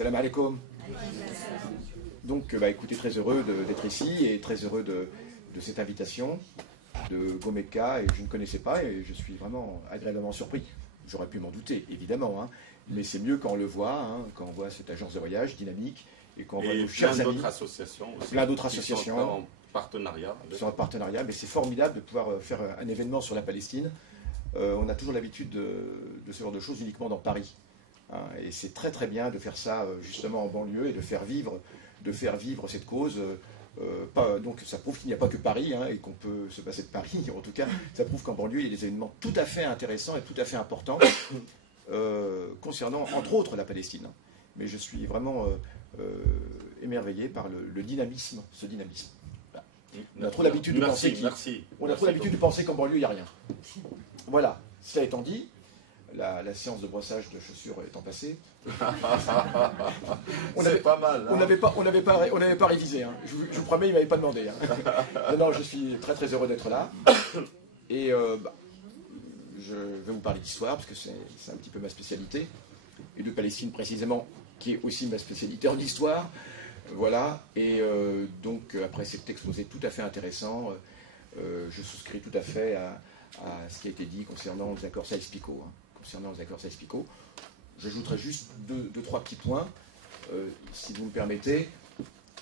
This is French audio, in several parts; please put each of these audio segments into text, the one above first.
Salam alaikum. Donc, écoutez, très heureux d'être ici et très heureux de cette invitation de Gomeka, et je ne connaissais pas et je suis vraiment agréablement surpris. J'aurais pu m'en douter, évidemment, hein, mais c'est mieux quand on le voit, hein, quand on voit cette agence de voyage dynamique et quand on voit nos chers amis. Plein d'autres associations aussi. Plein d'autres associations. Qui sont en partenariat. Qui sont en partenariat, mais c'est formidable de pouvoir faire un événement sur la Palestine. On a toujours l'habitude de ce genre de choses uniquement dans Paris. Hein, et c'est très très bien de faire ça justement en banlieue et de faire vivre cette cause. Donc ça prouve qu'il n'y a pas que Paris, hein, et qu'on peut se passer de Paris. En tout cas, ça prouve qu'en banlieue, il y a des événements tout à fait intéressants et tout à fait importants concernant, entre autres, la Palestine. Mais je suis vraiment émerveillé par le dynamisme, ce dynamisme. On a trop l'habitude de penser qu'en banlieue, il n'y a rien. Voilà, cela étant dit, la séance de brossage de chaussures étant passée, c'est pas mal. On n'avait pas révisé. Hein. Je vous promets, il ne m'avait pas demandé. Hein. Non, je suis très très heureux d'être là. Et je vais vous parler d'histoire, parce que c'est un petit peu ma spécialité. Et de Palestine précisément, qui est aussi ma spécialité en histoire. Voilà. Et donc, après cet exposé tout à fait intéressant, je souscris tout à fait à ce qui a été dit concernant les accords Sykes-Picot. J'ajouterai juste deux, trois petits points, si vous me permettez.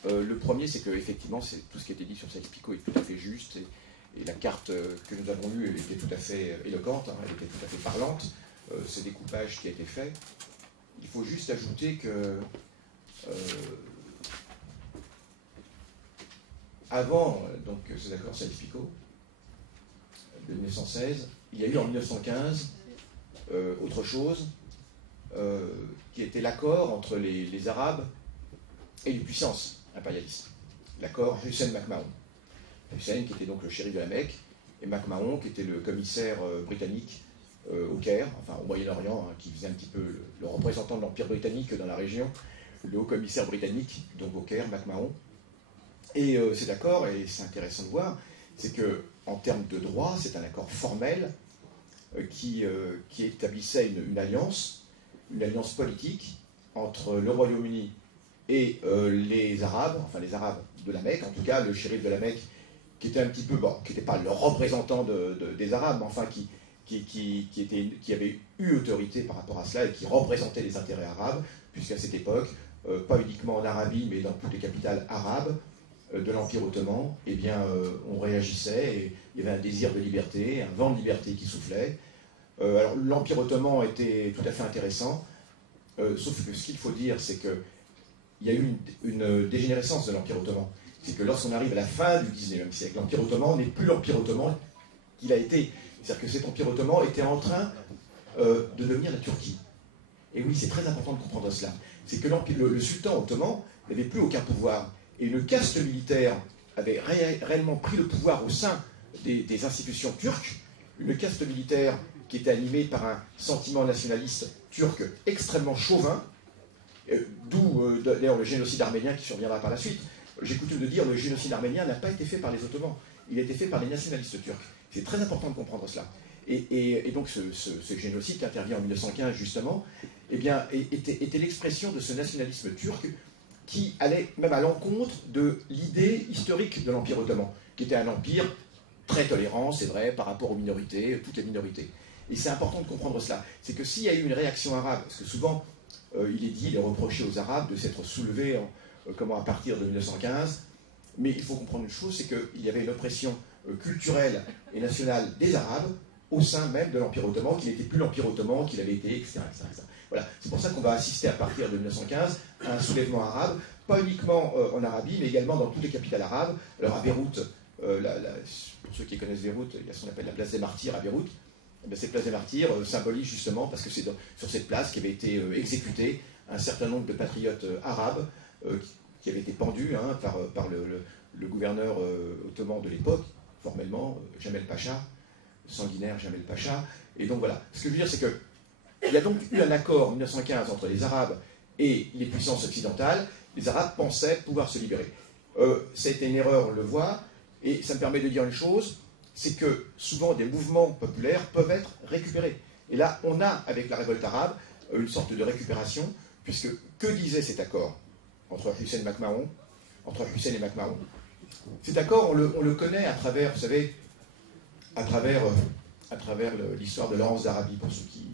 Le premier, c'est qu'effectivement, tout ce qui a été dit sur Sykes-Picot est tout à fait juste, et la carte que nous avons lue, elle était tout à fait éloquente, hein, elle était tout à fait parlante, ce découpage qui a été fait. Il faut juste ajouter que avant donc, ces accords Sykes-Picot de 1916, il y a eu en 1915 autre chose, qui était l'accord entre les Arabes et les puissances impérialistes. L'accord Hussein-McMahon. Hussein qui était donc le shérif de la Mecque, et McMahon qui était le commissaire britannique au Caire, enfin au Moyen-Orient, hein, qui faisait un petit peu le représentant de l'Empire britannique dans la région, le haut-commissaire britannique, donc au Caire, McMahon. Et cet accord, et c'est intéressant de voir, c'est que en termes de droit, c'est un accord formel qui établissait une alliance politique entre le Royaume-Uni et les Arabes, enfin les Arabes de la Mecque, en tout cas le shérif de la Mecque, qui était un petit peu, qui n'était pas le représentant des Arabes, mais enfin qui avait eu autorité par rapport à cela et qui représentait les intérêts arabes, puisqu'à cette époque, pas uniquement en Arabie, mais dans toutes les capitales arabes de l'Empire ottoman, eh bien, on réagissait, et il y avait un désir de liberté, un vent de liberté qui soufflait. Alors, l'Empire ottoman était tout à fait intéressant, sauf que ce qu'il faut dire, c'est qu'il y a eu une dégénérescence de l'Empire ottoman. C'est que lorsqu'on arrive à la fin du XIXe siècle, l'Empire ottoman n'est plus l'Empire ottoman qu'il a été. C'est-à-dire que cet Empire ottoman était en train de devenir la Turquie. Et oui, c'est très important de comprendre cela. C'est que le sultan ottoman n'avait plus aucun pouvoir. Et une caste militaire avait réellement pris le pouvoir au sein des institutions turques, une caste militaire qui était animée par un sentiment nationaliste turc extrêmement chauvin, d'où d'ailleurs le génocide arménien qui surviendra par la suite. J'ai coutume de dire que le génocide arménien n'a pas été fait par les Ottomans, il a été fait par les nationalistes turcs. C'est très important de comprendre cela. Et donc ce génocide qui intervient en 1915 justement, eh bien, était l'expression de ce nationalisme turc qui allait même à l'encontre de l'idée historique de l'Empire ottoman, qui était un empire très tolérant, c'est vrai, par rapport aux minorités, toutes les minorités. Et c'est important de comprendre cela. C'est que s'il y a eu une réaction arabe, parce que souvent, il est reproché aux Arabes de s'être soulevés à partir de 1915, mais il faut comprendre une chose, c'est qu'il y avait une oppression culturelle et nationale des Arabes au sein même de l'Empire ottoman, qui n'était plus l'Empire ottoman qu'il avait été, etc. etc. Voilà. C'est pour ça qu'on va assister à partir de 1915 à un soulèvement arabe, pas uniquement en Arabie, mais également dans toutes les capitales arabes. Alors à Beyrouth, pour ceux qui connaissent Beyrouth, il y a ce qu'on appelle la place des martyrs à Beyrouth. Et cette place des martyrs symbolise justement, parce que c'est sur cette place qu'avait été exécuté un certain nombre de patriotes arabes qui avaient été pendus par le gouverneur ottoman de l'époque, formellement, Jamel Pacha, sanguinaire Jamel Pacha. Et donc voilà. Ce que je veux dire, c'est que il y a donc eu un accord en 1915 entre les Arabes et les puissances occidentales. Les Arabes pensaient pouvoir se libérer. Ça a été une erreur, on le voit, et ça me permet de dire une chose, c'est que souvent des mouvements populaires peuvent être récupérés. Et là, on a, avec la révolte arabe, une sorte de récupération, puisque que disait cet accord entre Hussein et McMahon? Cet accord, on le connaît à travers, vous savez, à travers l'histoire de Laurence d'Arabie, pour ceux qui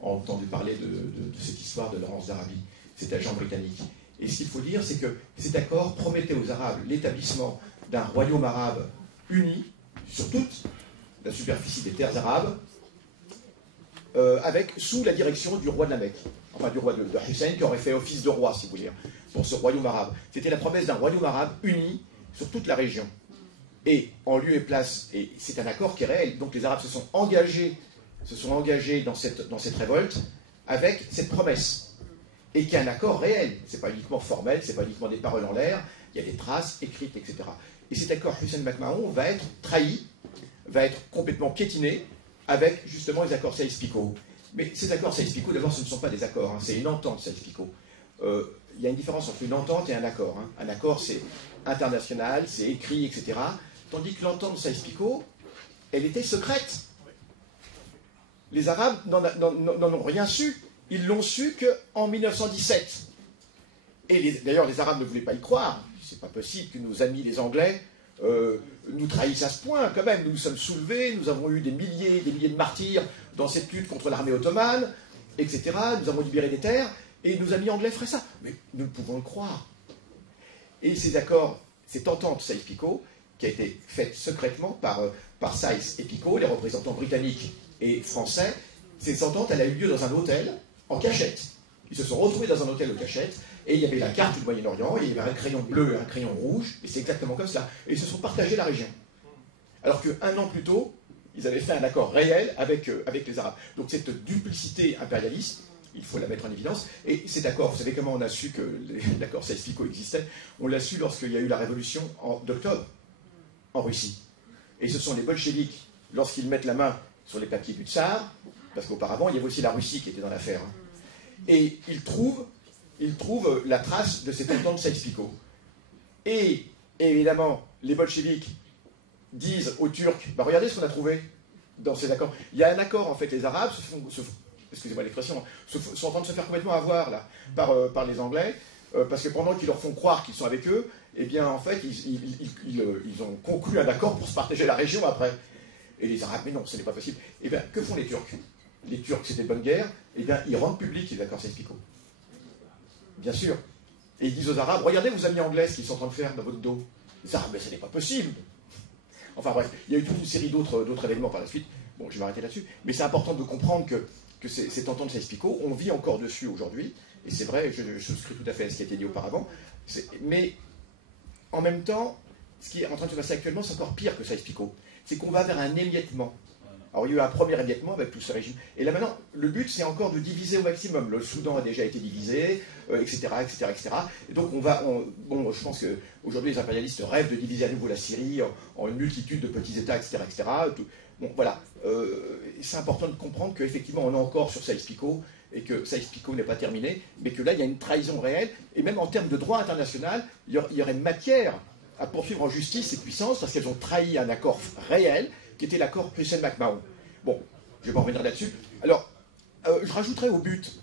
ont entendu parler de cette histoire de Laurence d'Arabie, cet agent britannique. Et ce qu'il faut dire, c'est que cet accord promettait aux Arabes l'établissement d'un royaume arabe uni sur toute la superficie des terres arabes, sous la direction du roi de la Mecque, enfin du roi de Hussein, qui aurait fait office de roi, si vous voulez, pour ce royaume arabe. C'était la promesse d'un royaume arabe uni sur toute la région. Et en lieu et place, et c'est un accord qui est réel, donc les Arabes se sont engagés dans cette révolte avec cette promesse, et qui est un accord réel. C'est pas uniquement formel, c'est pas uniquement des paroles en l'air, il y a des traces écrites, etc. Et cet accord Hussein-McMahon va être trahi, va être complètement piétiné avec justement les accords Sykes-Picot. Mais ces accords Sykes-Picot, d'abord, ce ne sont pas des accords, hein, c'est une entente Sykes-Picot. Il y a une différence entre une entente et un accord. Hein. Un accord, c'est international, c'est écrit, etc. Tandis que l'entente Sykes-Picot, elle était secrète. Les Arabes n'en ont rien su. Ils l'ont su qu'en 1917. Et d'ailleurs, les Arabes ne voulaient pas y croire. C'est pas possible que nos amis les Anglais nous trahissent à ce point, quand même. Nous nous sommes soulevés, nous avons eu des milliers de martyrs dans cette lutte contre l'armée ottomane, etc. Nous avons libéré des terres, et nos amis anglais feraient ça. Mais nous pouvons le croire. Et ces accords, cette entente Sykes-Picot, qui a été faite secrètement par Sykes et Picot, les représentants britanniques et français, cette entente, elle a eu lieu dans un hôtel, en cachette. Ils se sont retrouvés dans un hôtel en cachette, et il y avait la carte du Moyen-Orient, il y avait un crayon bleu et un crayon rouge, et c'est exactement comme ça. Et ils se sont partagés la région. Alors qu'un an plus tôt, ils avaient fait un accord réel avec les Arabes. Donc cette duplicité impérialiste, il faut la mettre en évidence. Et cet accord, vous savez comment on a su que l'accord Sykes-Picot existait? On l'a su lorsqu'il y a eu la révolution d'octobre en Russie. Et ce sont les bolcheviks, lorsqu'ils mettent la main sur les papiers du tsar, parce qu'auparavant, il y avait aussi la Russie qui était dans l'affaire, hein, et ils trouvent la trace de cette entente Sykes-Picot. Et évidemment, les bolcheviks disent aux Turcs, bah, regardez ce qu'on a trouvé dans ces accords. Il y a un accord, en fait, les Arabes excusez-moi l'expression, sont en train de se faire complètement avoir là, par les Anglais, parce que pendant qu'ils leur font croire qu'ils sont avec eux, eh bien, en fait, ils ont conclu un accord pour se partager la région après. Et les Arabes, mais non, ce n'est pas possible. Eh bien, que font les Turcs? Les Turcs, c'était de bonne guerre, eh bien, ils rendent public les accords Sykes-Picot. Bien sûr. Et ils disent aux Arabes, regardez vos amis anglais, ce qu'ils sont en train de faire dans votre dos. Les Arabes, mais ce n'est pas possible. Enfin bref, il y a eu toute une série d'autres événements par la suite. Bon, je vais m'arrêter là-dessus. Mais c'est important de comprendre que cette entente Sykes-Picot, on vit encore dessus aujourd'hui. Et c'est vrai, je souscris tout à fait à ce qui a été dit auparavant. Mais en même temps, ce qui est en train de se passer actuellement, c'est encore pire que Sykes-Picot. C'est qu'on va vers un émiettement. Alors il y a eu un premier émiettement avec tout ce régime. Et là maintenant, le but c'est encore de diviser au maximum. Le Soudan a déjà été divisé, etc., etc., etc. Et donc bon, je pense qu'aujourd'hui les impérialistes rêvent de diviser à nouveau la Syrie en une multitude de petits États, etc., etc. Bon, voilà. C'est important de comprendre qu'effectivement on est encore sur Sykes-Picot et que Sykes-Picot n'est pas terminé, mais que là il y a une trahison réelle. Et même en termes de droit international, il y aurait matière à poursuivre en justice ces puissances parce qu'elles ont trahi un accord réel qui était l'accord Hussein-McMahon. Bon, je ne vais pas revenir là-dessus. Alors, je rajouterai au but,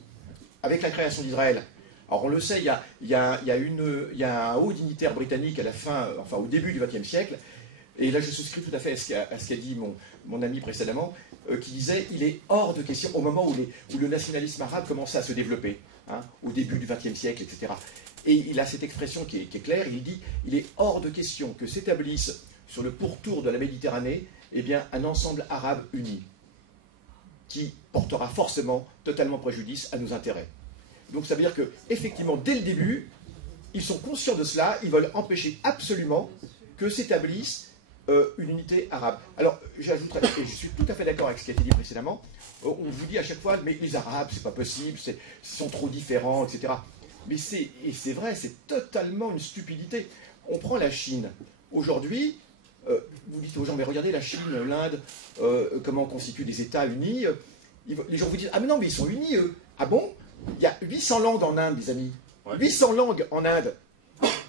avec la création d'Israël. Alors, on le sait, il y a un haut dignitaire britannique à la fin, enfin au début du XXe siècle, et là je souscris tout à fait à ce qu'a dit mon ami précédemment, qui disait il est hors de question, au moment où le nationalisme arabe commençait à se développer, hein, au début du XXe siècle, etc. Et il a cette expression qui est claire, il dit il est hors de question que s'établisse sur le pourtour de la Méditerranée eh bien, un ensemble arabe uni qui portera forcément totalement préjudice à nos intérêts. Donc ça veut dire qu'effectivement, dès le début, ils sont conscients de cela, ils veulent empêcher absolument que s'établisse une unité arabe. Alors, j'ajouterais, et je suis tout à fait d'accord avec ce qui a été dit précédemment, on vous dit à chaque fois, mais les Arabes, c'est pas possible, ils sont trop différents, etc. Mais c'est vrai, c'est totalement une stupidité. On prend la Chine. Aujourd'hui, vous dites aux gens, mais regardez la Chine, l'Inde, comment on constitue des États unis. Les gens vous disent, ah mais non, mais ils sont unis, eux. Ah bon? Il y a 800 langues en Inde, les amis. Ouais. 800 langues en Inde.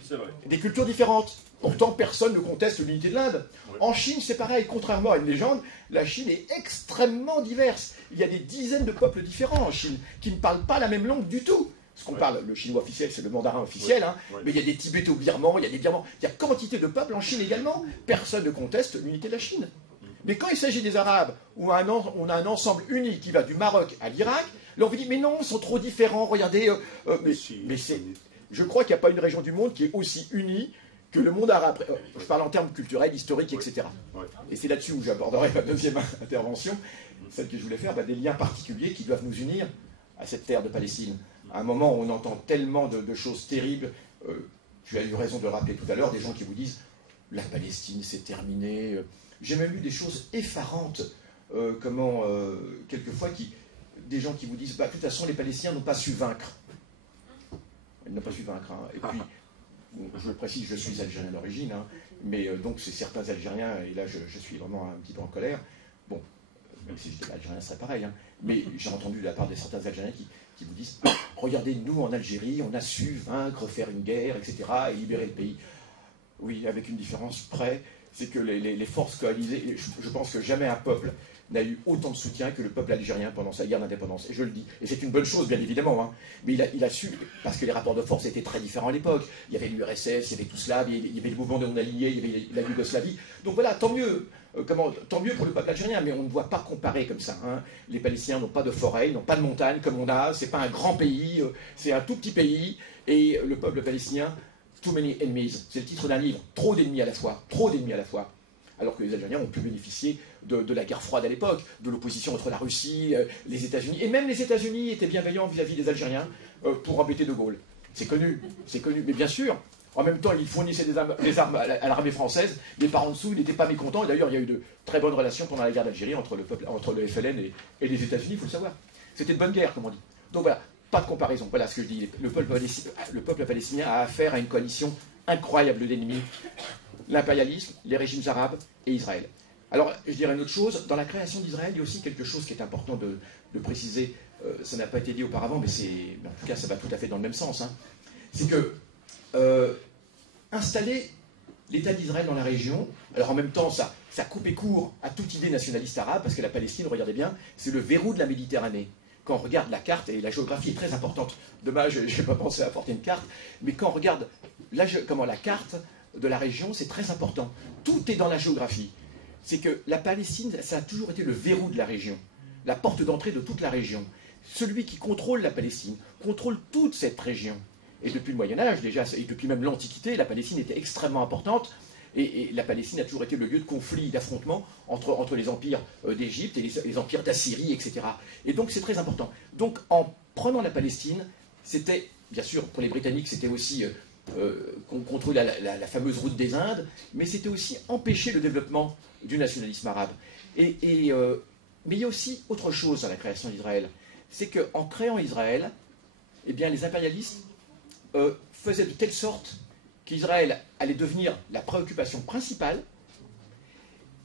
C'est vrai. Des cultures différentes. Pourtant, personne ne conteste l'unité de l'Inde. Ouais. En Chine, c'est pareil. Contrairement à une légende, la Chine est extrêmement diverse. Il y a des dizaines de peuples différents en Chine qui ne parlent pas la même langue du tout. Ce qu'on parle, le chinois officiel, c'est le mandarin officiel, hein, mais il y a des Tibéto-Birmans, il y a des Birmans, il y a quantité de peuples en Chine également. Personne ne conteste l'unité de la Chine. Mais quand il s'agit des Arabes, où on a un ensemble uni qui va du Maroc à l'Irak, là on vous dit, mais non, ils sont trop différents, regardez, je crois qu'il n'y a pas une région du monde qui est aussi unie que le monde arabe. Je parle en termes culturels, historiques, etc. Et c'est là-dessus où j'aborderai ma deuxième intervention, celle que je voulais faire, des liens particuliers qui doivent nous unir à cette terre de Palestine. À un moment où on entend tellement de choses terribles, tu as eu raison de le rappeler tout à l'heure, des gens qui vous disent « la Palestine, c'est terminé ». J'ai même lu des choses effarantes, quelquefois, des gens qui vous disent « de toute façon, les Palestiniens n'ont pas su vaincre ». Ils n'ont pas su vaincre. Hein. Et puis, je le précise, je suis algérien d'origine, hein, mais donc c'est certains Algériens, et là je suis vraiment un petit peu en colère. Bon, même si j'étais algérien, ce serait pareil, hein, mais j'ai entendu de la part de certains Algériens qui vous disent « regardez, nous en Algérie, on a su vaincre, faire une guerre, etc., et libérer le pays ». Oui, avec une différence près, c'est que les forces coalisées, je pense que jamais un peuple n'a eu autant de soutien que le peuple algérien pendant sa guerre d'indépendance. Et je le dis. Et c'est une bonne chose, bien évidemment. Hein. Mais il a su, parce que les rapports de force étaient très différents à l'époque. Il y avait l'URSS, il y avait tout cela, il y avait le mouvement des non-alignés, il y avait la Yougoslavie. Donc voilà, tant mieux. Tant mieux pour le peuple algérien, mais on ne doit pas comparer comme ça. Hein. Les Palestiniens n'ont pas de forêt, ils n'ont pas de montagne comme on a. C'est pas un grand pays, c'est un tout petit pays. Et le peuple palestinien, too many enemies. C'est le titre d'un livre. Trop d'ennemis à la fois. Trop d'ennemis à la fois. Alors que les Algériens ont pu bénéficier de la guerre froide à l'époque, de l'opposition entre la Russie, les États-Unis. Et même les États-Unis étaient bienveillants vis-à-vis des Algériens pour embêter De Gaulle. C'est connu, c'est connu. Mais bien sûr, en même temps, ils fournissaient des armes à l'armée française, mais par en dessous, ils n'étaient pas mécontents. Et d'ailleurs, il y a eu de très bonnes relations pendant la guerre d'Algérie entre le FLN et les États-Unis, il faut le savoir. C'était de bonne guerre, comme on dit. Donc voilà, pas de comparaison. Voilà ce que je dis. Le peuple palestinien a affaire à une coalition incroyable d'ennemis. L'impérialisme, les régimes arabes et Israël. Alors, je dirais une autre chose, dans la création d'Israël, il y a aussi quelque chose qui est important de préciser, ça n'a pas été dit auparavant, mais en tout cas ça va tout à fait dans le même sens, hein. C'est que installer l'État d'Israël dans la région, alors en même temps ça coupe court à toute idée nationaliste arabe, parce que la Palestine, regardez bien, c'est le verrou de la Méditerranée. Quand on regarde la carte, et la géographie est très importante, dommage, je n'ai pas pensé à apporter une carte, mais quand on regarde la carte de la région, c'est très important. Tout est dans la géographie. C'est que la Palestine, ça a toujours été le verrou de la région, la porte d'entrée de toute la région. Celui qui contrôle la Palestine contrôle toute cette région. Et depuis le Moyen-Âge, déjà, et depuis même l'Antiquité, la Palestine était extrêmement importante. Et la Palestine a toujours été le lieu de conflit, d'affrontement entre les empires d'Égypte et les empires d'Assyrie, etc. Et donc c'est très important. Donc en prenant la Palestine, c'était, bien sûr, pour les Britanniques, c'était aussi qu'on contrôle la fameuse route des Indes, mais c'était aussi empêcher le développement du nationalisme arabe. Mais il y a aussi autre chose à la création d'Israël. C'est qu'en créant Israël, eh bien, les impérialistes faisaient de telle sorte qu'Israël allait devenir la préoccupation principale,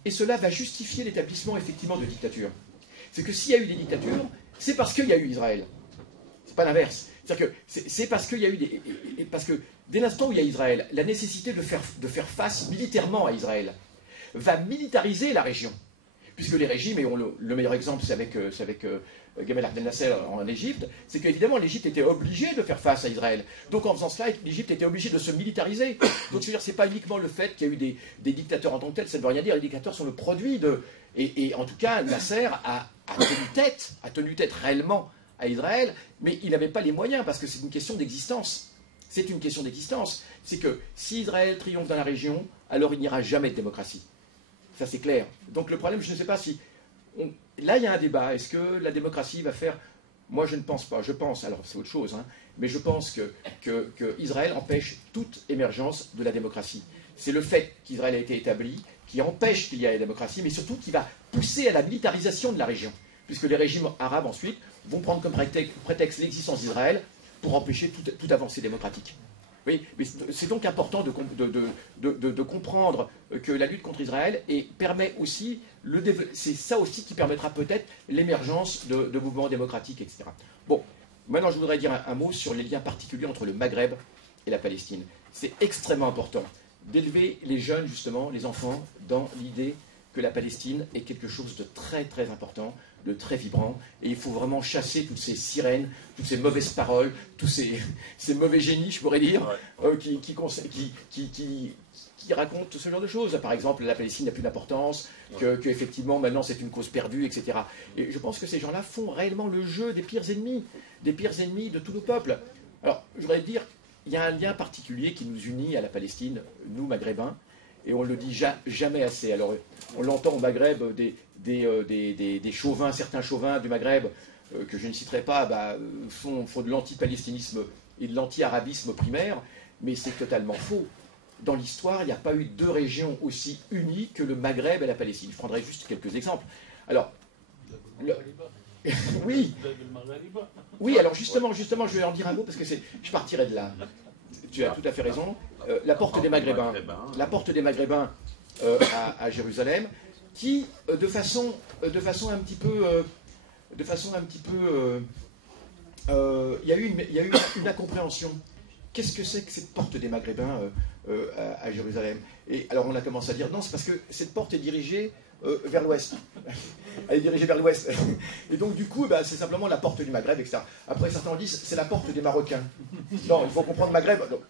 et cela va justifier l'établissement effectivement de dictatures. C'est que s'il y a eu des dictatures, c'est parce qu'il y a eu Israël. C'est pas l'inverse. C'est-à-dire que c'est parce qu'il y a eu parce que dès l'instant où il y a Israël, la nécessité de faire face militairement à Israël va militariser la région. Puisque les régimes, et le meilleur exemple c'est avec Gamal Abdel Nasser en Égypte, c'est qu'évidemment l'Égypte était obligée de faire face à Israël. Donc en faisant cela, l'Égypte était obligée de se militariser. Donc je veux dire, c'est pas uniquement le fait qu'il y a eu des dictateurs en tant que tels, ça ne veut rien dire, les dictateurs sont le produit de... Et en tout cas, Nasser a tenu tête réellement à Israël, mais il n'avait pas les moyens, parce que c'est une question d'existence. C'est une question d'existence. C'est que si Israël triomphe dans la région, alors il n'y aura jamais de démocratie. Ça c'est clair. Donc le problème, je ne sais pas si... Là, il y a un débat. Est-ce que la démocratie va faire... Moi, je ne pense pas. Je pense, alors c'est autre chose, hein, mais je pense que Israël empêche toute émergence de la démocratie. C'est le fait qu'Israël a été établi qui empêche qu'il y ait la démocratie, mais surtout qui va pousser à la militarisation de la région. Puisque les régimes arabes, ensuite, vont prendre comme prétexte l'existence d'Israël pour empêcher toute avancée démocratique. Oui, mais c'est donc important de comprendre que la lutte contre Israël permet aussi, c'est ça aussi qui permettra peut-être l'émergence de mouvements démocratiques, etc. Bon, maintenant je voudrais dire un mot sur les liens particuliers entre le Maghreb et la Palestine. C'est extrêmement important d'élever les jeunes, justement, les enfants, dans l'idée que la Palestine est quelque chose de très très important de très vibrant, et il faut vraiment chasser toutes ces sirènes, toutes ces mauvaises paroles, tous ces mauvais génies, je pourrais dire, qui racontent ce genre de choses. Par exemple, la Palestine n'a plus d'importance, que effectivement maintenant c'est une cause perdue, etc. Et je pense que ces gens-là font réellement le jeu des pires ennemis de tous nos peuples. Alors, je voudrais dire, il y a un lien particulier qui nous unit à la Palestine, nous, Maghrébins, et on ne le dit jamais assez. Alors, on l'entend au Maghreb, des chauvins, certains chauvins du Maghreb, que je ne citerai pas, font de l'anti-palestinisme et de l'anti-arabisme primaire, mais c'est totalement faux. Dans l'histoire, il n'y a pas eu deux régions aussi unies que le Maghreb et la Palestine. Je prendrai juste quelques exemples. Alors, oui. Oui, alors justement, je vais en dire un mot parce que je partirai de là. Tu as tout à fait raison. La porte des Maghrébins, à Jérusalem, qui, de façon un petit peu, il y a eu une incompréhension. Qu'est-ce que c'est que cette porte des Maghrébins à Jérusalem? Et alors on a commencé à dire non, c'est parce que cette porte est dirigée vers l'ouest. Elle est dirigée vers l'ouest. Et donc du coup, c'est simplement la porte du Maghreb, etc. Après certains disent c'est la porte des Marocains. Non, il faut comprendre Maghreb. Non.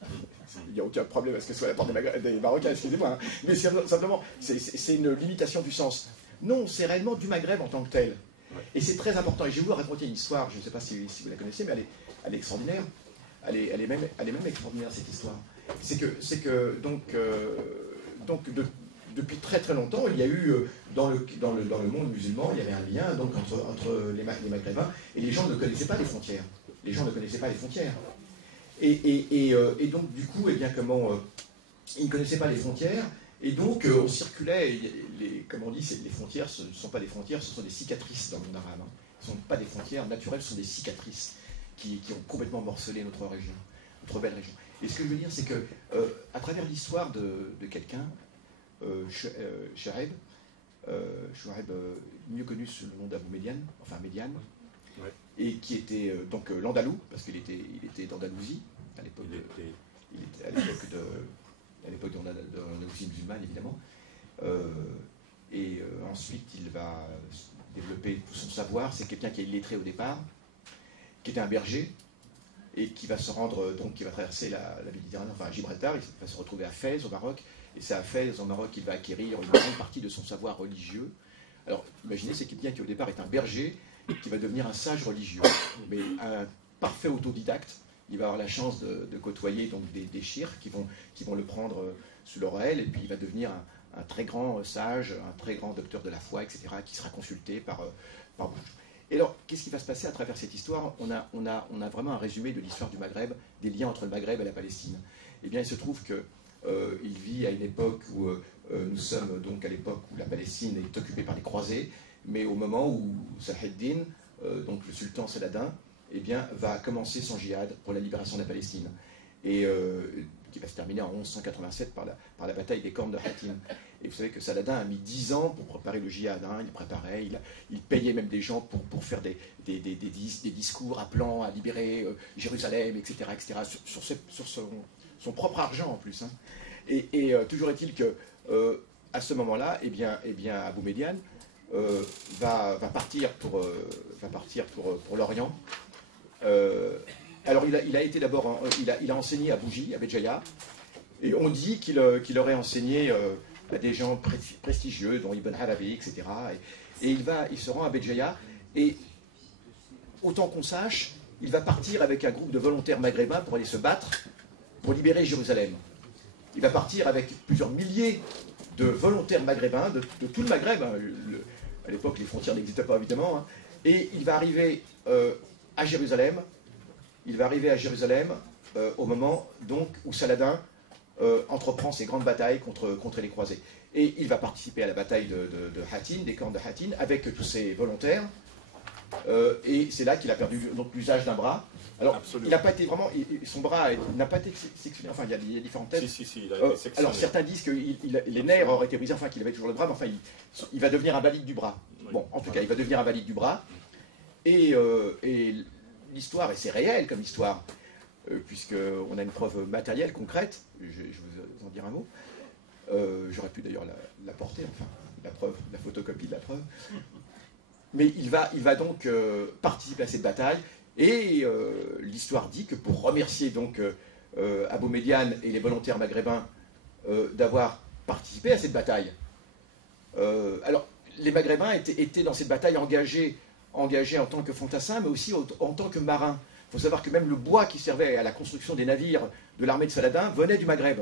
Il n'y a aucun problème à ce que ce soit la porte des Marocains, excusez-moi. Hein. Mais simplement, c'est une limitation du sens. Non, c'est réellement du Maghreb en tant que tel. Et c'est très important. Et je vais vous raconter une histoire, je ne sais pas si vous la connaissez, mais elle est extraordinaire. Elle est même extraordinaire, cette histoire. C'est que depuis très très longtemps, il y a eu dans le monde musulman, il y avait un lien donc, entre les Maghrébins, et les gens ne connaissaient pas les frontières. Les gens ne connaissaient pas les frontières. Et donc, du coup, ils ne connaissaient pas les frontières, et donc on circulait, comme on dit, les frontières, ce ne sont pas des frontières, ce sont des cicatrices dans le monde arabe. Hein. Ce ne sont pas des frontières naturelles, ce sont des cicatrices qui ont complètement morcelé notre région, notre belle région. Et ce que je veux dire, c'est que à travers l'histoire de quelqu'un, Shuaib, mieux connu sous le nom d'Abou Médiane, et qui était donc l'Andalou, parce qu'il était d'Andalousie, à l'époque de l'Andalousie musulmane, évidemment. Ensuite, il va développer tout son savoir. C'est quelqu'un qui est illettré au départ, qui était un berger, et qui va se rendre, donc qui va traverser la Méditerranée, enfin à Gibraltar, il va se retrouver à Fès, au Maroc, et c'est à Fès, au Maroc, qu'il va acquérir une grande partie de son savoir religieux. Alors, imaginez, c'est quelqu'un qui au départ est un berger, qui va devenir un sage religieux, mais un parfait autodidacte. Il va avoir la chance de côtoyer donc, des chirs qui vont le prendre sous leur aile, et puis il va devenir un très grand sage, un très grand docteur de la foi, etc., qui sera consulté par beaucoup. Et alors, qu'est-ce qui va se passer à travers cette histoire? On a vraiment un résumé de l'histoire du Maghreb, des liens entre le Maghreb et la Palestine. Eh bien, il se trouve qu'il vit à une époque où nous sommes donc à l'époque où la Palestine est occupée par les croisés, mais au moment où Saladin, donc le sultan Saladin, eh bien, va commencer son djihad pour la libération de la Palestine. Et qui va se terminer en 1187 par la bataille des Cornes de Hattin. Et vous savez que Saladin a mis 10 ans pour préparer le djihad. Hein. Il préparait, il payait même des gens pour faire des discours appelant à libérer Jérusalem, etc., sur son propre argent en plus. Hein. Et toujours est-il que à ce moment-là, eh bien, Abou Médiane va partir pour l'Orient. Alors il a été d'abord, il a enseigné à Bougie, à Béjaïa, et on dit qu'il aurait enseigné à des gens prestigieux, dont Ibn Arabi, etc. Et il se rend à Béjaïa, et autant qu'on sache, il va partir avec un groupe de volontaires maghrébins pour aller se battre, pour libérer Jérusalem. Il va partir avec plusieurs milliers de volontaires maghrébins, de tout le Maghreb. Hein. À l'époque, les frontières n'existaient pas, évidemment. Hein. Et il va arriver à Jérusalem. Au moment donc où Saladin entreprend ses grandes batailles contre les croisés. Et il va participer à la bataille de Hattin, des Cornes de Hattin, avec tous ses volontaires. Et c'est là qu'il a perdu l'usage d'un bras. Alors, absolument. Il n'a pas été vraiment, son bras n'a pas été sectionné. Enfin, il y a différentes thèses. Si, il a été sectionné. Alors, certains disent que les nerfs auraient été brisés, enfin, qu'il avait toujours le bras, mais enfin, il va devenir invalide du bras. Oui. Bon, en tout cas, il va devenir invalide du bras. Et l'histoire, et c'est réel comme histoire, puisqu'on a une preuve matérielle, concrète, je vais vous en dire un mot. J'aurais pu d'ailleurs la porter, enfin, la preuve, la photocopie de la preuve. mais il va donc participer à cette bataille. Et l'histoire dit que pour remercier donc Abou Médiane et les volontaires maghrébins d'avoir participé à cette bataille. Alors, les Maghrébins étaient dans cette bataille engagés en tant que fantassins, mais aussi en tant que marins. Il faut savoir que même le bois qui servait à la construction des navires de l'armée de Saladin venait du Maghreb.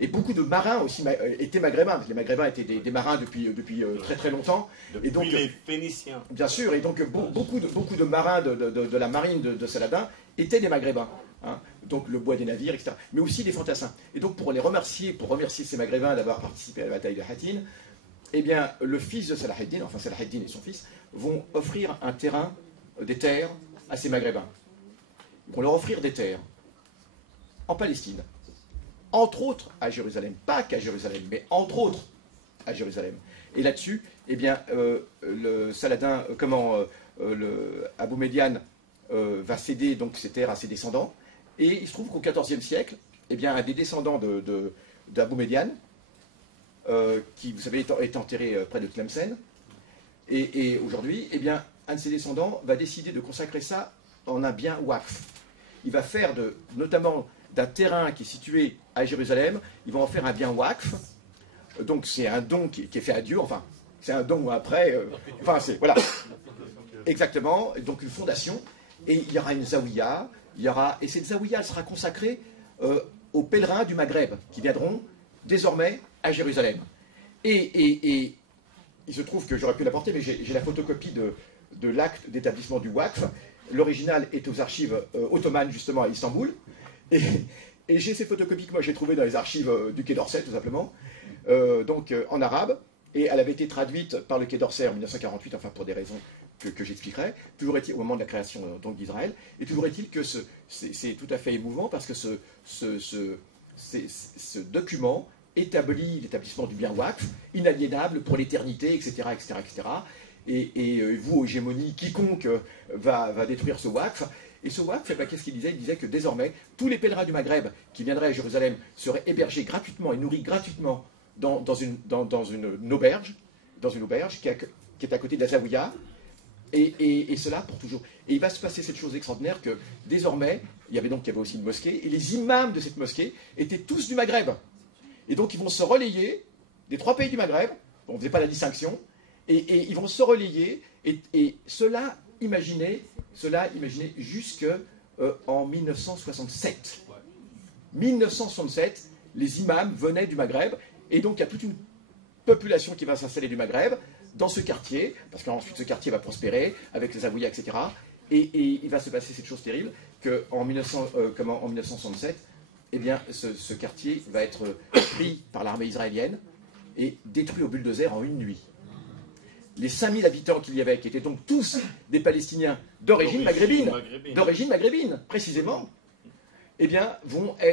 Et beaucoup de marins aussi étaient maghrébins, parce que les Maghrébins étaient des marins depuis très très longtemps. Depuis et donc, les Phéniciens. Bien sûr, et donc beaucoup de marins de la marine de Saladin étaient des Maghrébins. Hein, donc le bois des navires, etc. Mais aussi des fantassins. Et donc pour remercier ces Maghrébins d'avoir participé à la bataille de Hattin, eh bien le fils de Salah ad-Din, enfin Salah ad-Din et son fils, vont offrir un terrain, des terres à ces Maghrébins. Ils vont leur offrir des terres en Palestine. Entre autres à Jérusalem, pas qu'à Jérusalem, mais entre autres à Jérusalem. Et là-dessus, eh bien, le Saladin, Abou Médiane va céder donc ces terres à ses descendants. Et il se trouve qu'au XIVe siècle, eh bien, un des descendants d'Abou Médiane, qui, vous savez, est enterré près de Tlemcen, et aujourd'hui, eh bien, un de ses descendants va décider de consacrer ça en un bien waqf. Il va faire notamment d'un terrain qui est situé à Jérusalem, ils vont en faire un bien waqf. Donc c'est un don qui est fait à Dieu, enfin, c'est un don après, enfin, c'est, voilà, exactement, donc une fondation, et il y aura une zaouïa, et cette zaouïa, elle sera consacrée aux pèlerins du Maghreb, qui viendront désormais à Jérusalem. Et il se trouve que j'aurais pu l'apporter, mais j'ai la photocopie de l'acte d'établissement du waqf. L'original est aux archives ottomanes, justement, à Istanbul. Et j'ai ces photocopies que moi j'ai trouvées dans les archives du Quai d'Orsay, tout simplement, donc en arabe, et elle avait été traduite par le Quai d'Orsay en 1948, enfin pour des raisons que j'expliquerai, toujours est-il au moment de la création donc d'Israël, et toujours est-il que c'est tout à fait émouvant parce que ce document établit l'établissement du bien waqf, inaliénable pour l'éternité, etc., etc., etc., et vous, hégémonie, quiconque va détruire ce waqf. Et ce waqf, qu'est-ce qu'il disait? Il disait que désormais, tous les pèlerins du Maghreb qui viendraient à Jérusalem seraient hébergés gratuitement et nourris gratuitement dans une auberge qui est à côté de la Zaouïa, et cela pour toujours. Et il va se passer cette chose extraordinaire que désormais, il y avait aussi une mosquée, et les imams de cette mosquée étaient tous du Maghreb. Et donc ils vont se relayer des 3 pays du Maghreb, on ne faisait pas la distinction, et ils vont se relayer, et cela, imaginez jusqu'en 1967. 1967, les imams venaient du Maghreb, et donc il y a toute une population qui va s'installer du Maghreb dans ce quartier, parce qu'ensuite ce quartier va prospérer avec les Zaouïas, etc. Et il va se passer cette chose terrible qu'en 1967, eh bien, ce quartier va être pris par l'armée israélienne et détruit au bulldozer en une nuit. Les 5000 habitants qu'il y avait, qui étaient donc tous des Palestiniens d'origine maghrébine, précisément, eh bien,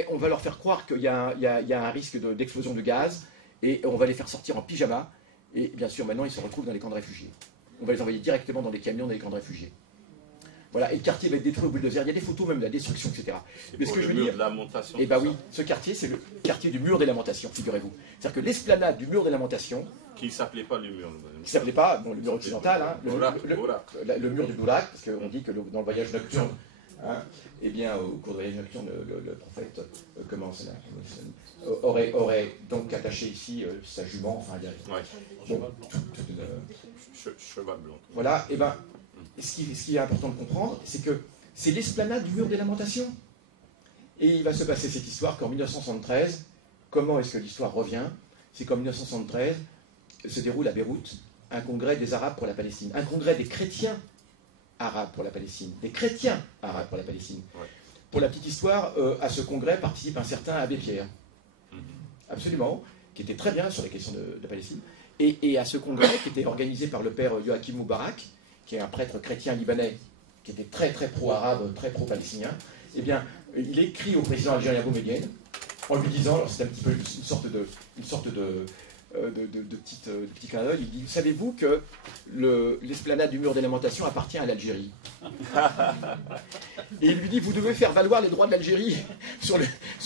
on va leur faire croire qu'il y a un risque d'explosion de gaz, et on va les faire sortir en pyjama, et bien sûr, maintenant, ils se retrouvent dans les camps de réfugiés. On va les envoyer directement dans des camions dans les camps de réfugiés. Voilà, et le quartier va être détruit au bulldozer. Il y a des photos même de la destruction, etc. Mais ce que je veux dire, eh bien oui, ce quartier, c'est le quartier du mur des lamentations, figurez-vous. C'est-à-dire que l'esplanade du mur des lamentations, qui ne s'appelait pas le mur. Qui ne s'appelait pas, le mur occidental, hein, le mur du Bourak, parce qu'on dit que dans le voyage nocturne, hein, eh bien, au cours du voyage nocturne, le prophète aurait donc attaché ici sa jument, enfin, cheval blanc. Voilà, et bien, ce qui est important de comprendre, c'est que c'est l'esplanade du mur des lamentations. Et il va se passer cette histoire qu'en 1973, comment est-ce que l'histoire revient? C'est qu'en 1973, se déroule à Beyrouth un congrès des Arabes pour la Palestine, un congrès des chrétiens arabes pour la Palestine, des chrétiens arabes pour la Palestine. Ouais. Pour la petite histoire, à ce congrès participe un certain Abbé Pierre, absolument, qui était très bien sur les questions de Palestine, et à ce congrès qui était organisé par le père Joachim Moubarak, qui est un prêtre chrétien libanais, qui était très très pro-arabe, très pro-palestinien, eh bien, il écrit au président algérien Abou Médiane, en lui disant, alors c'est un petit peu une sorte de petits clins d'œil. Il dit, savez-vous que l'esplanade du mur des lamentations appartient à l'Algérie? Et il lui dit, vous devez faire valoir les droits de l'Algérie sur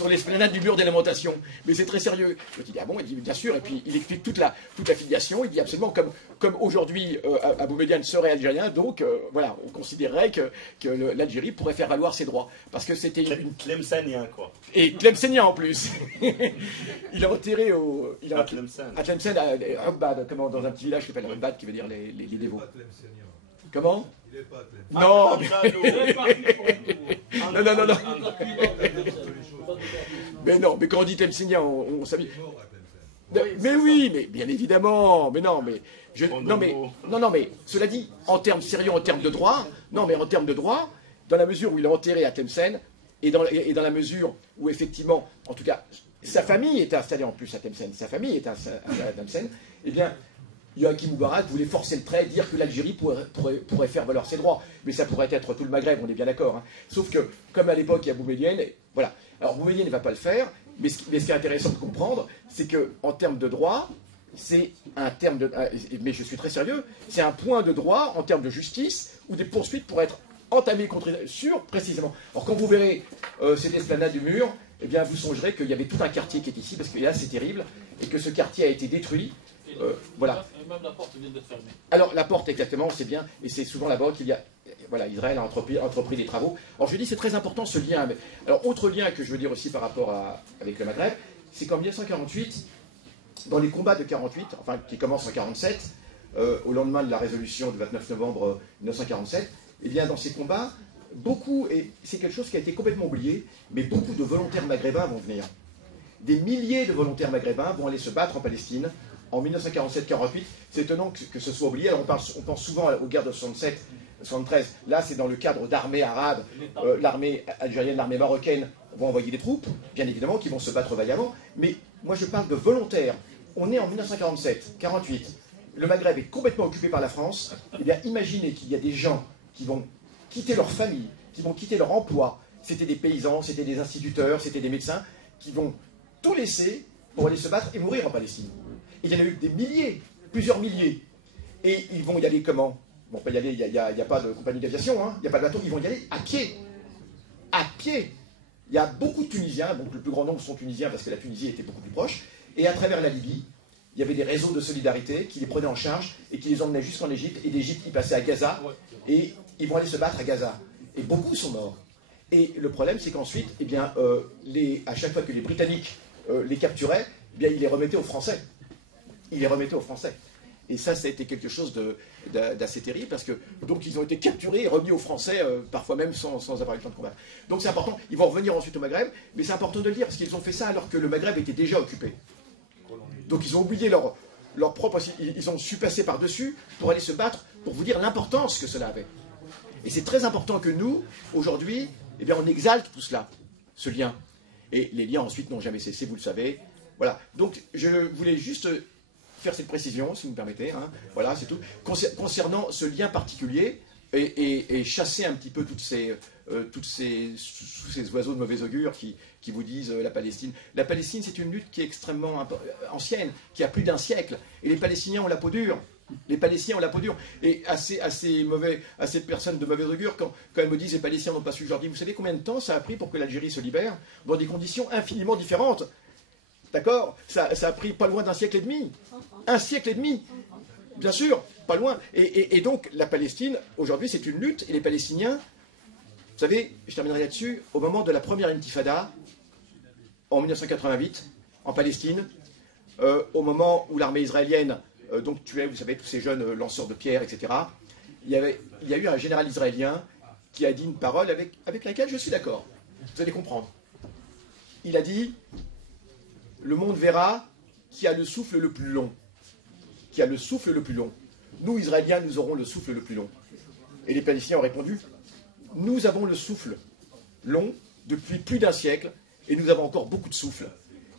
l'esplanade du mur des lamentations. Mais c'est très sérieux. Donc il dit, ah bon? Il dit, bien sûr. Et puis il explique toute la filiation. Il dit absolument, comme aujourd'hui Abou Médiane serait algérien, donc voilà, on considérerait que l'Algérie pourrait faire valoir ses droits. Parce que c'était Tlemcenien, quoi. Et Tlemcenien en plus. Il est enterré À Tlemcen. à Tlemcen, à Ubbad, dans un petit village qui s'appelle Ubbad, qui veut dire les dévots. Comment? Il n'est pas Tlemcen. Non, Non, non, non, non. Mais non, mais quand on dit Tlemcenien, on s'habille. Il est mort à Tlemcen. Mais oui, mais bien évidemment, mais non, mais non, mais cela dit, en termes sérieux, en termes de droit, non, mais en termes de droit, dans la mesure où il est enterré à Tlemcen, et dans la mesure où effectivement, en tout cas, sa famille est installée en plus à Tlemcen, à Tlemcen, eh bien, Joachim Moubarak voulait forcer le trait, dire que l'Algérie pourrait faire valoir ses droits. Mais ça pourrait être tout le Maghreb, on est bien d'accord. Hein. Sauf que, comme à l'époque, il y a Boumediene, voilà. Alors Boumediene ne va pas le faire, mais ce qui est intéressant de comprendre, c'est qu'en termes de droit, c'est un terme de... Mais je suis très sérieux, c'est un point de droit en termes de justice, où des poursuites pourraient être entamées sur précisément. Alors quand vous verrez cette esplanade du mur, eh bien vous songerez qu'il y avait tout un quartier qui est ici, parce que là c'est terrible, et que ce quartier a été détruit. Voilà. Même la porte vient d'être fermée. Alors la porte exactement, c'est bien, et c'est souvent là-bas qu'il y a... Voilà, Israël a entrepris des travaux. Alors je dis c'est très important ce lien. Alors autre lien que je veux dire aussi par rapport avec le Maghreb, c'est qu'en 1948, dans les combats de 48, enfin qui commencent en 47, au lendemain de la résolution du 29 novembre 1947, eh bien dans ces combats, beaucoup, et c'est quelque chose qui a été complètement oublié, mais beaucoup de volontaires maghrébins vont venir. Des milliers de volontaires maghrébins vont aller se battre en Palestine en 1947-48. C'est étonnant que ce soit oublié. Alors on pense souvent aux guerres de 67, 73. Là, c'est dans le cadre d'armées arabes. L'armée algérienne, l'armée marocaine vont envoyer des troupes, bien évidemment, qui vont se battre vaillamment. Mais moi, je parle de volontaires. On est en 1947, 48. Le Maghreb est complètement occupé par la France. Eh bien, imaginez qu'il y a des gens qui vont quitter leur famille, qui vont quitter leur emploi. C'était des paysans, c'était des instituteurs, c'était des médecins, qui vont tout laisser pour aller se battre et mourir en Palestine. Et il y en a eu des milliers, plusieurs milliers. Et ils vont y aller comment? Ils vont pas y aller, il n'y a pas de compagnie d'aviation, hein, il n'y a pas de bateau, ils vont y aller à pied. À pied. Il y a beaucoup de Tunisiens, donc le plus grand nombre sont Tunisiens parce que la Tunisie était beaucoup plus proche. Et à travers la Libye, il y avait des réseaux de solidarité qui les prenaient en charge et qui les emmenaient jusqu'en Égypte. Et d'Égypte, ils passaient à Gaza et ils vont aller se battre à Gaza. Et beaucoup sont morts. Et le problème, c'est qu'ensuite, eh bien, à chaque fois que les Britanniques les capturaient, eh bien, ils les remettaient aux Français. Ils les remettaient aux Français. Et ça a été quelque chose d'assez terrible, parce que donc ils ont été capturés et remis aux Français, parfois même sans avoir eu le temps de combattre. Donc c'est important, ils vont revenir ensuite au Maghreb, mais c'est important de le dire, parce qu'ils ont fait ça alors que le Maghreb était déjà occupé. Donc ils ont oublié leur propre... Ils ont su passer par-dessus pour aller se battre, pour vous dire l'importance que cela avait. Et c'est très important que nous, aujourd'hui, eh bien, on exalte tout cela, ce lien. Et les liens ensuite n'ont jamais cessé, vous le savez. Voilà, donc je voulais juste faire cette précision, si vous me permettez. Hein. Voilà, c'est tout. Concernant ce lien particulier, et chasser un petit peu tous ces oiseaux de mauvais augure qui vous disent la Palestine. La Palestine, c'est une lutte qui est extrêmement ancienne, qui a plus d'un siècle. Et les Palestiniens ont la peau dure. Les Palestiniens ont la peau dure. Et à ces personnes de mauvais augure, quand elles me disent les Palestiniens n'ont pas su, je leur dis, vous savez combien de temps ça a pris pour que l'Algérie se libère? Dans des conditions infiniment différentes. D'accord, ça a pris pas loin d'un siècle et demi. Un siècle et demi. Bien sûr, pas loin. Et donc, la Palestine, aujourd'hui, c'est une lutte. Et les Palestiniens, vous savez, je terminerai là-dessus, au moment de la première intifada, en 1988, en Palestine, au moment où l'armée israélienne donc tuait, vous savez, tous ces jeunes lanceurs de pierres, etc., il y a eu un général israélien qui a dit une parole avec laquelle je suis d'accord. Vous allez comprendre. Il a dit... Le monde verra qui a le souffle le plus long. Qui a le souffle le plus long. Nous, Israéliens, nous aurons le souffle le plus long. Et les Palestiniens ont répondu, nous avons le souffle long depuis plus d'un siècle, et nous avons encore beaucoup de souffle.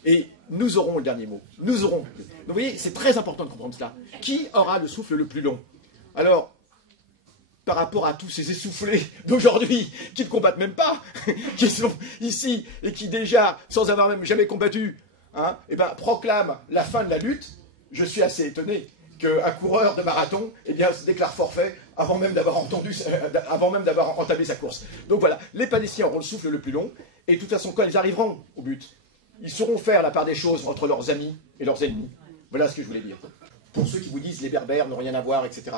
Et nous aurons le dernier mot. Nous aurons. Donc, vous voyez, c'est très important de comprendre cela. Qui aura le souffle le plus long? Alors, par rapport à tous ces essoufflés d'aujourd'hui, qui ne combattent même pas, qui sont ici, et qui déjà, sans avoir même jamais combattu, hein, eh ben, proclame la fin de la lutte, je suis assez étonné qu'un coureur de marathon eh bien, se déclare forfait avant même d'avoir entamé sa course. Donc voilà, les Palestiniens auront le souffle le plus long, et de toute façon, quand ils arriveront au but, ils sauront faire la part des choses entre leurs amis et leurs ennemis. Voilà ce que je voulais dire. Pour ceux qui vous disent les Berbères n'ont rien à voir, etc.,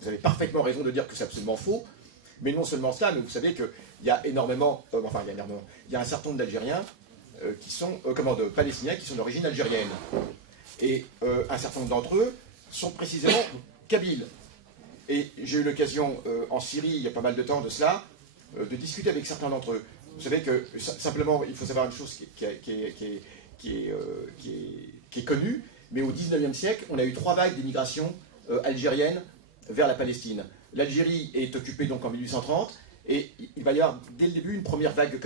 vous avez parfaitement raison de dire que c'est absolument faux, mais non seulement cela, mais vous savez qu'il y a énormément, il y a un certain nombre d'Algériens qui sont, de Palestiniens qui sont d'origine algérienne. Et un certain nombre d'entre eux sont précisément kabyles. Et j'ai eu l'occasion, en Syrie, il y a pas mal de temps de cela, de discuter avec certains d'entre eux. Vous savez que, simplement, il faut savoir une chose qui est connue, mais au XIXe siècle, on a eu 3 vagues d'immigration algérienne vers la Palestine. L'Algérie est occupée donc en 1830, et il va y avoir dès le début une première vague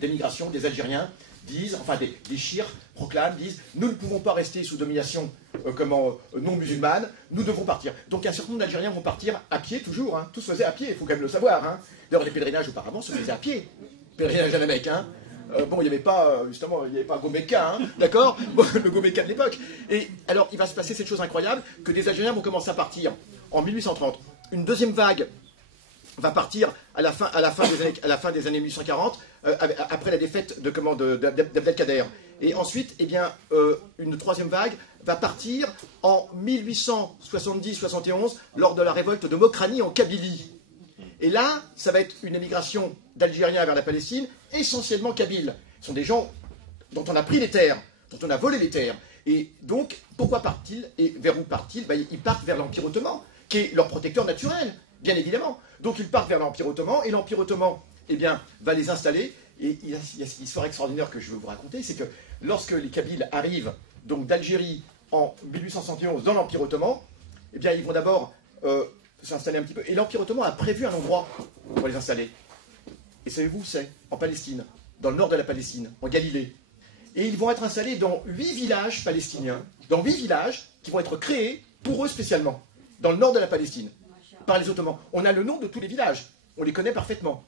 d'émigration. Des Algériens disent, enfin des Chiites proclament, disent « Nous ne pouvons pas rester sous domination non musulmane, nous devons partir ». Donc un certain nombre d'Algériens vont partir à pied toujours, hein. Tout se faisait à pied, il faut quand même le savoir. Hein. D'ailleurs les pèlerinages auparavant se faisaient à pied. Pèlerinage à la Mecque, hein. Bon, il n'y avait pas, justement, il n'y avait pas Gomeka, hein, d'accord, bon, le Gomeka de l'époque. Et alors, il va se passer cette chose incroyable, que des Algériens vont commencer à partir en 1830. Une deuxième vague va partir à la fin des années 1840, après la défaite d'Abdelkader. Et ensuite, eh bien, une troisième vague va partir en 1870-71, lors de la révolte de Mokrani en Kabylie. Et là, ça va être une émigration d'Algériens vers la Palestine, essentiellement kabyles. Ce sont des gens dont on a pris les terres, dont on a volé les terres. Et donc, pourquoi partent-ils et vers où partent-ils? Ils partent vers l'Empire ottoman, qui est leur protecteur naturel, bien évidemment. Donc ils partent vers l'Empire ottoman, et l'Empire ottoman eh bien, va les installer. Et il y a cette histoire extraordinaire que je veux vous raconter, c'est que lorsque les Kabyles arrivent donc d'Algérie en 1871 dans l'Empire ottoman, eh bien, ils vont d'abord s'installer un petit peu. Et l'Empire ottoman a prévu un endroit pour les installer. Et savez-vous où c'est? En Palestine, dans le nord de la Palestine, en Galilée. Et ils vont être installés dans 8 villages palestiniens, dans 8 villages qui vont être créés pour eux spécialement, dans le nord de la Palestine, par les Ottomans. On a le nom de tous les villages, on les connaît parfaitement.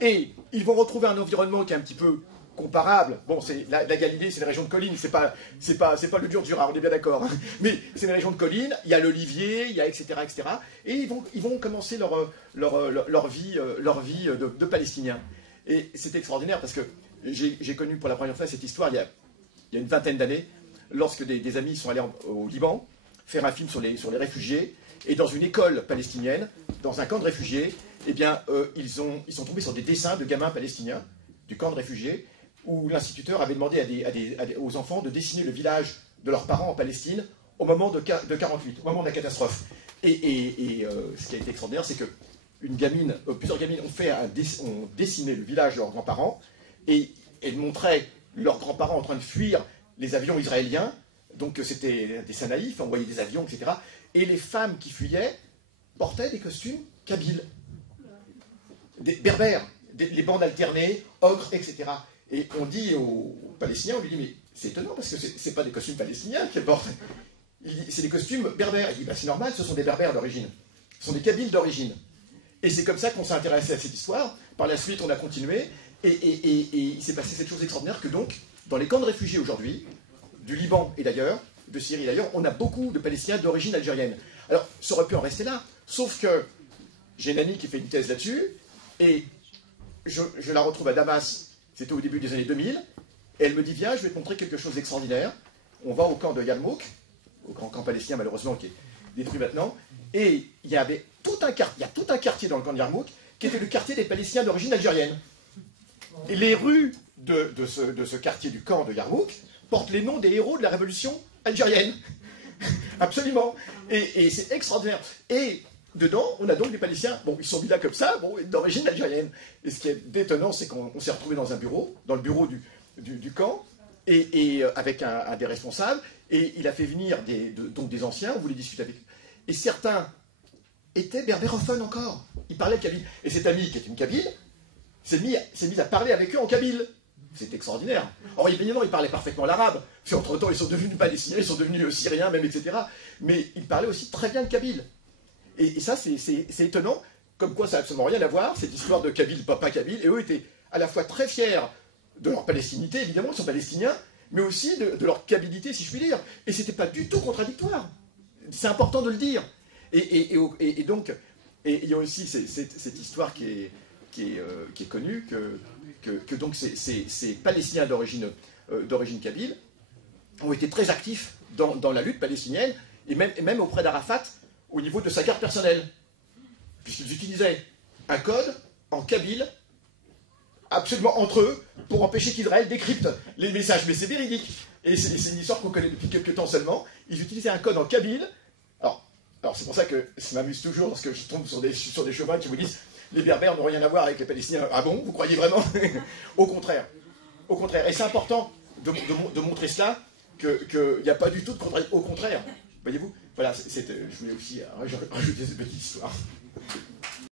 Et ils vont retrouver un environnement qui est un petit peu comparable. Bon, la Galilée, c'est une région de collines, c'est pas le Dur-Jura, on est bien d'accord. Mais c'est une région de collines, il y a l'olivier, il y a etc., etc. Et ils vont commencer leur vie de Palestiniens. Et c'est extraordinaire parce que j'ai connu pour la première fois cette histoire il y a une vingtaine d'années, lorsque des amis sont allés au Liban faire un film sur les réfugiés, et dans une école palestinienne, dans un camp de réfugiés, eh bien, ils sont tombés sur des dessins de gamins palestiniens du camp de réfugiés, où l'instituteur avait demandé aux enfants de dessiner le village de leurs parents en Palestine au moment de 48, au moment de la catastrophe. Et ce qui a été extraordinaire, c'est que plusieurs gamines ont dessiné le village de leurs grands-parents, et elles montraient leurs grands-parents en train de fuir les avions israéliens. Donc c'était des dessins naïfs, on voyait des avions, etc. Et les femmes qui fuyaient portaient des costumes kabyles, des berbères, les bandes alternées, ocre, etc. Et on dit aux Palestiniens, on lui dit, mais c'est étonnant parce que c'est pas des costumes palestiniens qu'elles portent, c'est des costumes berbères. Il dit, bah, c'est normal, ce sont des berbères d'origine, ce sont des kabyles d'origine. Et c'est comme ça qu'on s'est intéressé à cette histoire. Par la suite, on a continué, et il s'est passé cette chose extraordinaire que donc, dans les camps de réfugiés aujourd'hui, du Liban et d'ailleurs, de Syrie d'ailleurs, on a beaucoup de Palestiniens d'origine algérienne. Alors, ça aurait pu en rester là, sauf que j'ai une amie qui fait une thèse là-dessus, et je la retrouve à Damas, c'était au début des années 2000, et elle me dit, viens, je vais te montrer quelque chose d'extraordinaire. On va au camp de Yarmouk, au grand camp palestinien malheureusement qui est détruit maintenant, et il y a tout un quartier dans le camp de Yarmouk qui était le quartier des Palestiniens d'origine algérienne. Et les rues de ce quartier du camp de Yarmouk portent les noms des héros de la révolution algérienne. Absolument. Et c'est extraordinaire. Et dedans, on a donc des Palestiniens, bon, ils sont mis là comme ça, bon, d'origine algérienne. Et ce qui est étonnant, c'est qu'on s'est retrouvé dans un bureau, dans le bureau du camp, et avec un des responsables, et il a fait venir donc des anciens, on voulait discuter avec eux. Et certains étaient berbérophones encore. Ils parlaient kabyle. Et cet ami, qui est une kabyle, s'est mis à parler avec eux en kabyle. C'est extraordinaire. Or, évidemment, ils parlaient parfaitement l'arabe. Puis, entre-temps, ils sont devenus palestiniens, ils sont devenus syriens même, etc. Mais ils parlaient aussi très bien le kabyle. Et ça, c'est étonnant, comme quoi ça n'a absolument rien à voir, cette histoire de kabyle, papa kabyle. Et eux étaient à la fois très fiers de leur palestinité, évidemment, ils sont palestiniens, mais aussi de leur fiabilité, si je puis dire. Et c'était pas du tout contradictoire. C'est important de le dire. Et donc, il y a aussi cette histoire qui est connue, que donc ces Palestiniens d'origine kabyle ont été très actifs dans la lutte palestinienne, et même auprès d'Arafat, au niveau de sa garde personnelle, puisqu'ils utilisaient un code en kabyle, absolument entre eux, pour empêcher qu'Israël décrypte les messages. Mais c'est véridique. Et c'est une histoire qu'on connaît depuis quelques temps seulement. Ils utilisaient un code en kabyle. Alors c'est pour ça que ça m'amuse toujours lorsque je tombe sur des chevaux qui vous disent « Les Berbères n'ont rien à voir avec les Palestiniens ». Ah bon, vous croyez vraiment? Au contraire. Au contraire. Et c'est important de montrer cela, qu'il n'y a pas du tout de contradiction. Au contraire. Voyez-vous? Voilà, je voulais aussi rajouter cette petite histoire.